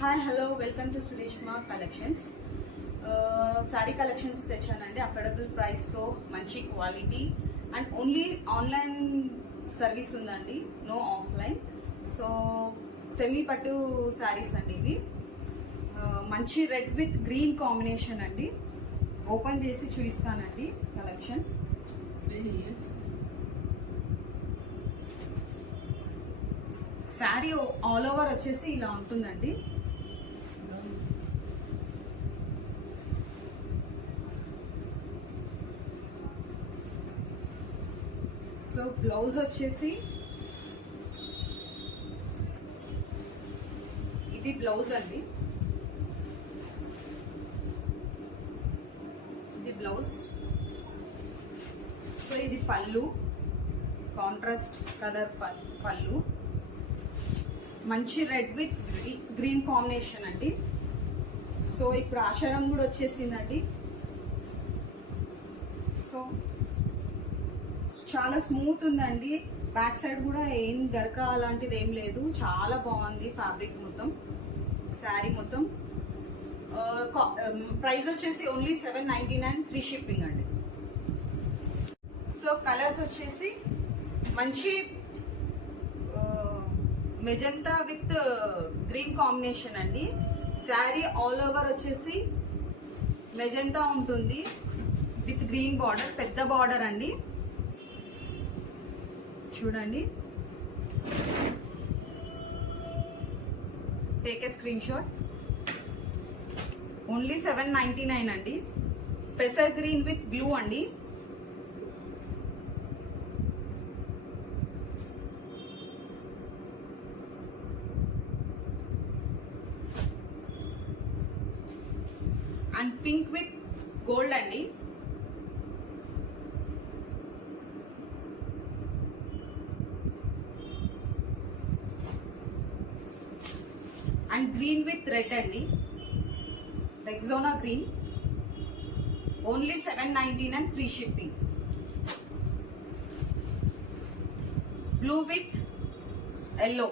Hi hello welcome to Sureshma collections. Sari collections తెచ్చానండి. Affordable ప్రైస్తో మంచి quality and only online service ఉందండి, నో ఆఫ్లైన్. సో సెమీ పట్టు శారీస్ అండి ఇవి. మంచి రెడ్ విత్ గ్రీన్ కాంబినేషన్ అండి. ఓపెన్ చేసి చూపిస్తానండి కలెక్షన్. శారీ ఆల్ ఓవర్ వచ్చేసి ఇలా ఉంటుందండి. సో బ్లౌజ్ వచ్చేసి ఇది బ్లౌజ్ అండి. ఇది బ్లౌజ్. సో ఇది పళ్ళు, కాంట్రాస్ట్ కలర్ పళ్ళు. మంచి రెడ్ విత్ గ్రీన్ కాంబినేషన్ అండి. సో ఇప్పుడు ఆషాఢం కూడా వచ్చేసిందండి. సో చాలా స్మూత్ ఉందండి. బ్యాక్ సైడ్ కూడా ఏం గరక అలాంటిది ఏం లేదు. చాలా బాగుంది ఫ్యాబ్రిక్ మొత్తం, శారీ మొత్తం. ప్రైస్ వచ్చేసి ఓన్లీ $799, ఫ్రీ షిప్పింగ్ అండి. సో కలర్స్ వచ్చేసి మంచి మెజంతా విత్ గ్రీన్ కాంబినేషన్ అండి. శారీ ఆల్ ఓవర్ వచ్చేసి మెజంతా ఉంటుంది విత్ గ్రీన్ బార్డర్, పెద్ద బార్డర్ అండి. చూడండి, take a screen shot. Only $799 అండి. పెసర్ గ్రీన్ విత్ బ్లూ అండి. అండ్ పింక్ విత్ గోల్డ్ అండి. అండ్ గ్రీన్ విత్ రెడ్ అండి, Rexona green. Only $799, free shipping. Blue with yellow.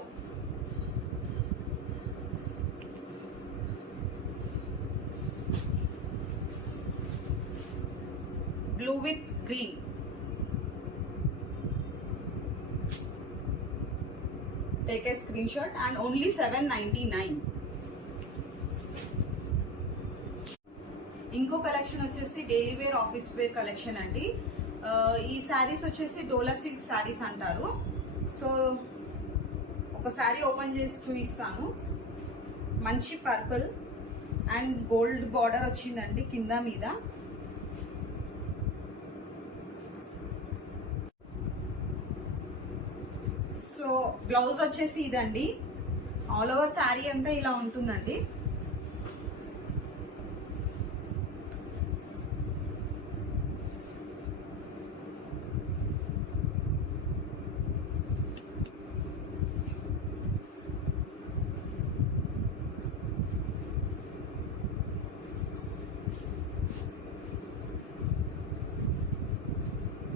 Blue with green. Take a screen shot and only $799. ఇంకో collection వచ్చేసి daily wear, office wear collection అండి. ఈ శారీస్ వచ్చేసి డోలా సిల్క్ శారీస్ అంటారు. సో ఒక శారీ ఓపెన్ చేసి చూపిస్తాను. మంచి పర్పుల్ అండ్ గోల్డ్ బార్డర్ వచ్చిందండి కింద మీద. సో బ్లౌజ్ వచ్చేసి ఇదండి. ఆల్ ఓవర్ శారీ అంతా ఇలా ఉంటుందండి.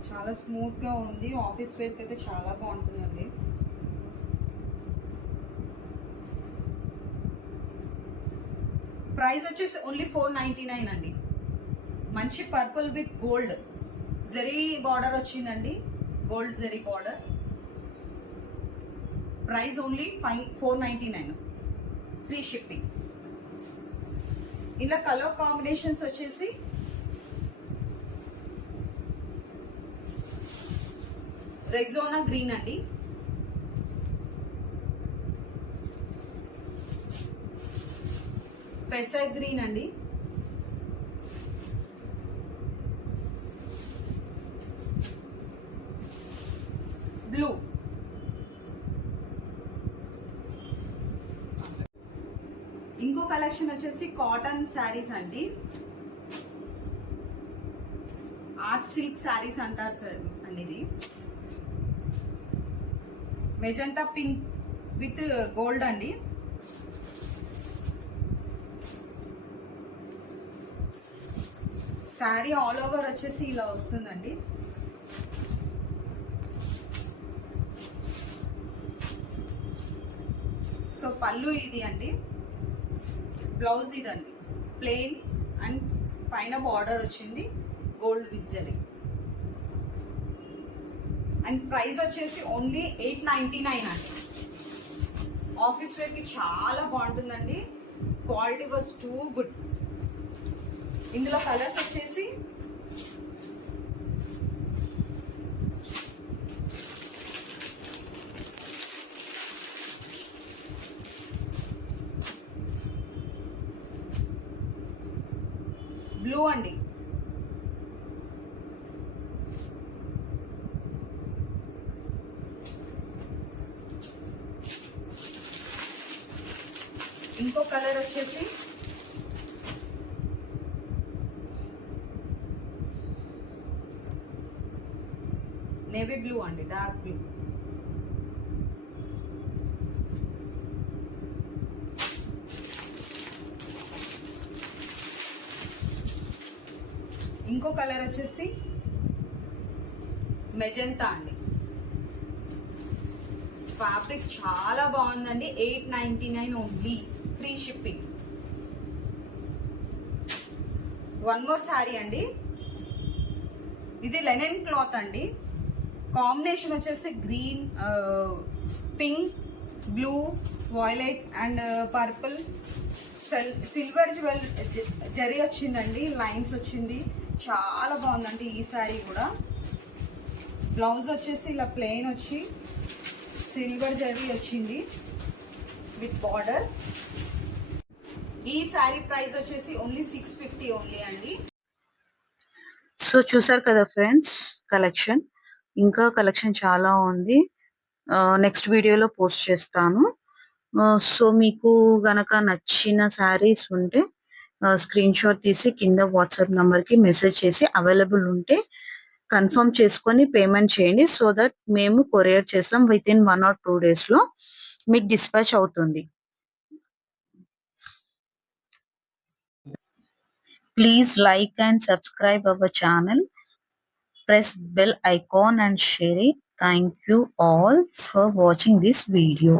చాలా స్మూత్ గా ఉంది. ఆఫీస్ వేర్ అయితే చాలా బాగుంటుందండి. ప్రైస్ వచ్చేసి ఓన్లీ $499 అండి. మంచి purple with gold zari border వచ్చిందండి, gold zari border. Price only $499, free shipping. ఇలా కలర్ కాంబినేషన్స్ వచ్చేసి రెగ్జోనా గ్రీన్ అండి, పెసర్ గ్రీన్ అండి, బ్లూ. ఇంకో కలెక్షన్ వచ్చేసి కాటన్ శారీస్ అండి. ఆర్ట్ సిల్క్ శారీస్ అంటారు సార్ అండి. ఇది మెజంతా పింక్ విత్ గోల్డ్ అండి. శారీ ఆల్ ఓవర్ వచ్చేసి ఇలా వస్తుందండి. సో పళ్ళు ఇది అండి. బ్లౌజ్ ఇదండి ప్లెయిన్ అండ్ పైన బార్డర్ వచ్చింది gold with zari. And price వచ్చేసి ఓన్లీ 899 అండి. ఆఫీస్ వేర్కి చాలా బాగుంటుందండి. Quality was too good. ఇందులో కలర్స్ వచ్చేసి బ్లూ అండి, ఇంకో కలర్ వచ్చేసి నేవీ బ్లూ అండి, డార్క్ బ్లూ. ఇంకో కలర్ వచ్చేసి మెజెంతా అండి. ఫ్యాబ్రిక్ చాలా బాగుందండి. 899 only, free shipping. One more sari అండి. ఇది లెనిన్ క్లాత్ అండి. కాంబినేషన్ వచ్చేసి green, pink, blue, violet and purple, silver zari వచ్చిందండి, లైన్స్ వచ్చింది. చాలా బాగుందండి ఈ శారీ కూడా. బ్లౌజ్ వచ్చేసి ఇలా ప్లెయిన్ వచ్చి సిల్వర్ జరీ వచ్చింది విత్ బార్డర్. ఈ శారీ ప్రైస్ వచ్చేసి ఓన్లీ 650 ఓన్లీ అండి. సో చూసారు కదా ఫ్రెండ్స్ కలెక్షన్. ఇంకా కలెక్షన్ చాలా ఉంది, నెక్స్ట్ వీడియోలో పోస్ట్ చేస్తాను. సో మీకు గనక నచ్చిన శారీస్ ఉంటే స్క్రీన్ షాట్ తీసి కింద వాట్సాప్ నంబర్కి మెసేజ్ చేసి అవైలబుల్ ఉంటే కన్ఫర్మ్ చేసుకొని పేమెంట్ చేయండి. సో దట్ మేము కొరియర్ చేస్తాం. విత్ ఇన్ 1 or 2 days లో మీకు డిస్పాచ్ అవుతుంది. Please like and subscribe our channel. Press bell icon and share it. Thank you all for watching this video.